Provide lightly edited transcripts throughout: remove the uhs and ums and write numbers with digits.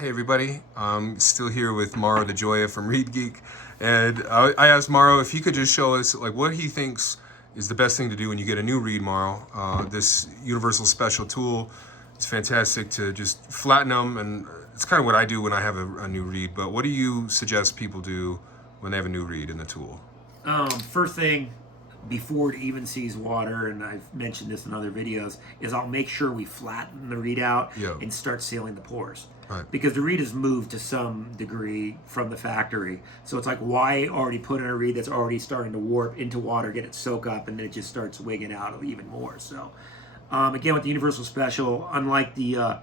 Hey everybody, I'm still here with Mauro Di Gioia from ReedGeek, and I asked Mauro if he could just show us like what he thinks is the best thing to do when you get a new reed, Mauro. This universal special tool is fantastic to just flatten them, and it's kind of what I do when I have a new reed. But what do you suggest people do when they have a new reed in the tool? First thing, before it even sees water, and I've mentioned this in other videos, is I'll make sure we flatten the reed out Yeah. and start sealing the pores. Right. Because the reed is moved to some degree from the factory. So it's like, why already put in a reed that's already starting to warp into water, get it soak up, and then it just starts wigging out even more. So again, with the Universal Special, unlike the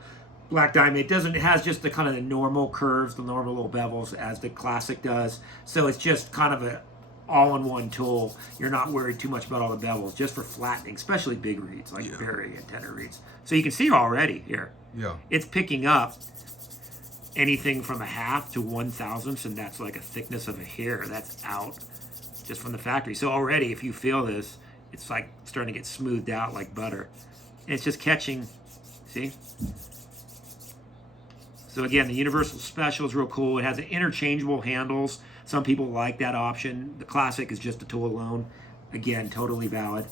Black Diamond, it has just the kind of the normal curves, the normal little bevels as the Classic does. So it's just kind of a all-in-one tool. You're not worried too much about all the bevels, just for flattening, especially big reeds like very and tender reeds. So you can see already here, it's picking up anything from 1/2 to 1/1000, and that's like a thickness of a hair. That's out just from the factory. So already, if you feel this, it's like starting to get smoothed out like butter. And it's just catching, see? So again, the Universal Special is real cool. It has interchangeable handles. Some people like that option. The Classic is just a tool alone. Again, totally valid.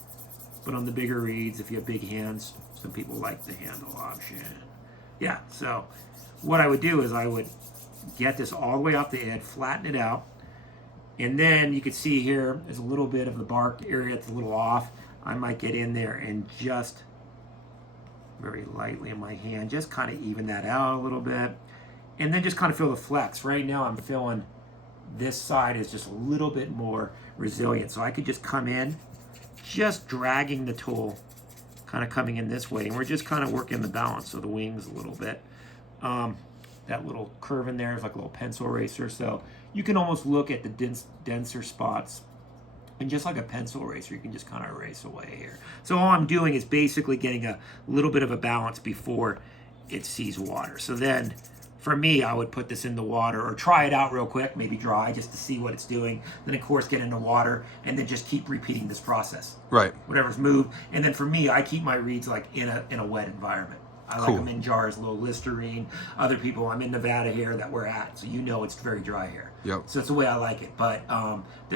But on the bigger reeds, if you have big hands, some people like the handle option. Yeah, so what I would do is I would get this all the way off the edge, flatten it out, and then you can see here there's a little bit of the bark area that's a little off. I might get in there and just very lightly in my hand, just kind of even that out a little bit, and then just kind of feel the flex. Right now I'm feeling this side is just a little bit more resilient, so I could just come in, just dragging the tool, kind of coming in this way, and we're just kind of working the balance of the wings a little bit. That little curve in there is like a little pencil eraser, so you can almost look at the denser spots, and just like a pencil eraser, you can just kind of erase away here. So all I'm doing is basically getting a little bit of a balance before it sees water. So then, for me, I would put this in the water or try it out real quick, maybe dry, just to see what it's doing. Then, of course, get into water, and then just keep repeating this process. Right. Whatever's moved. And then for me, I keep my reeds like in a wet environment. I like them in jars, a little Listerine. Other people, I'm in Nevada here that we're at, so you know it's very dry here. Yep. So that's the way I like it. But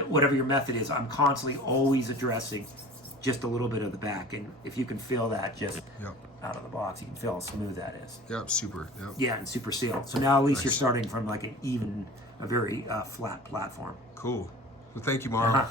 whatever your method is, I'm constantly always addressing just a little bit of the back. And if you can feel that just out of the box, you can feel how smooth that is. Yep, super. Yep. Yeah, and super sealed. So now at least you're starting from like a very flat platform. Cool. Well, thank you, Mauro.